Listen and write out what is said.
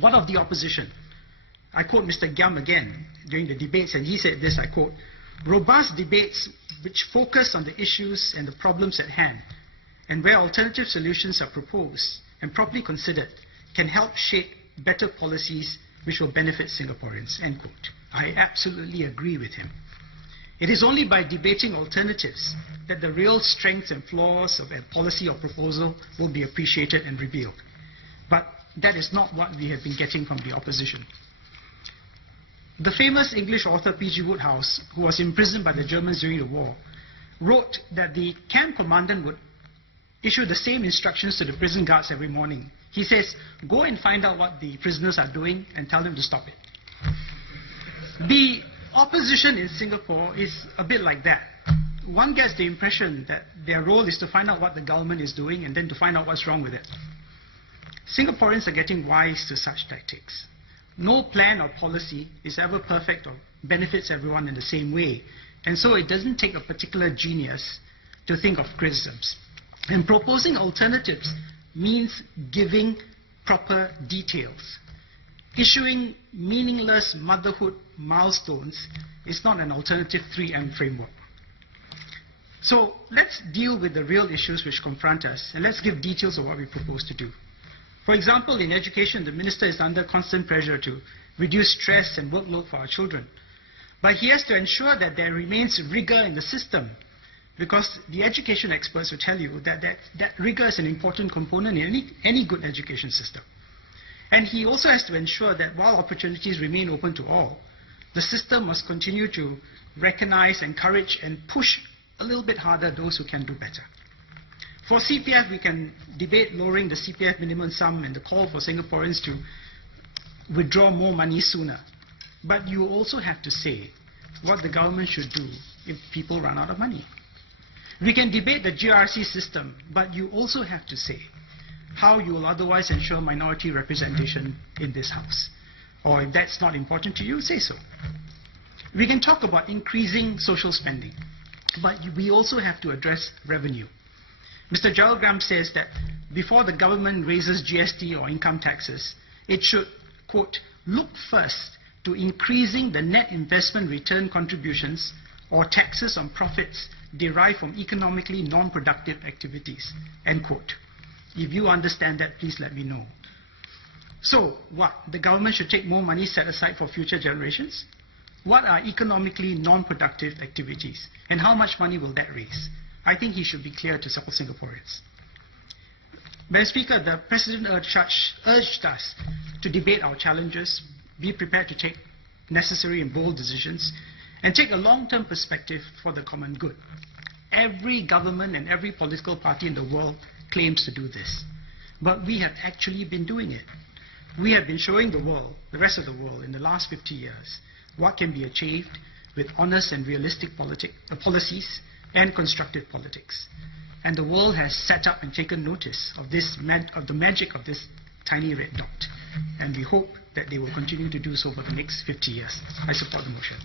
What of the opposition? I quote Mr. Giam again during the debates, and he said this, I quote, "Robust debates which focus on the issues and the problems at hand, and where alternative solutions are proposed and properly considered, can help shape better policies which will benefit Singaporeans," end quote. I absolutely agree with him. It is only by debating alternatives that the real strengths and flaws of a policy or proposal will be appreciated and revealed. But that is not what we have been getting from the opposition. The famous English author P.G. Wodehouse, who was imprisoned by the Germans during the war, wrote that the camp commandant would issue the same instructions to the prison guards every morning. He says, "Go and find out what the prisoners are doing and tell them to stop it." The opposition in Singapore is a bit like that. One gets the impression that their role is to find out what the government is doing and then to find out what's wrong with it. Singaporeans are getting wise to such tactics. No plan or policy is ever perfect or benefits everyone in the same way, and so it doesn't take a particular genius to think of criticisms. And proposing alternatives means giving proper details. Issuing meaningless motherhood milestones is not an alternative 3M framework. So let's deal with the real issues which confront us, and let's give details of what we propose to do. For example, in education, the minister is under constant pressure to reduce stress and workload for our children. But he has to ensure that there remains rigor in the system, because the education experts will tell you that rigor is an important component in any good education system. And he also has to ensure that while opportunities remain open to all, the system must continue to recognize, encourage, and push a little bit harder those who can do better. For CPF, we can debate lowering the CPF minimum sum and the call for Singaporeans to withdraw more money sooner. But you also have to say what the government should do if people run out of money. We can debate the GRC system, but you also have to say how you will otherwise ensure minority representation in this House. Or if that's not important to you, say so. We can talk about increasing social spending, but we also have to address revenue. Mr. Jalgram says that before the government raises GST or income taxes, it should, quote, "look first to increasing the net investment return contributions or taxes on profits derived from economically non-productive activities," end quote. If you understand that, please let me know. So what? The government should take more money set aside for future generations? What are economically non-productive activities? And how much money will that raise? I think he should be clear to all Singaporeans. Madam Speaker, the President urged us to debate our challenges, be prepared to take necessary and bold decisions, and take a long-term perspective for the common good. Every government and every political party in the world claims to do this. But we have actually been doing it. We have been showing the world, the rest of the world, in the last 50 years, what can be achieved with honest and realistic policies and constructive politics. And the world has sat up and taken notice of the magic of this tiny red dot. And we hope that they will continue to do so for the next 50 years. I support the motion.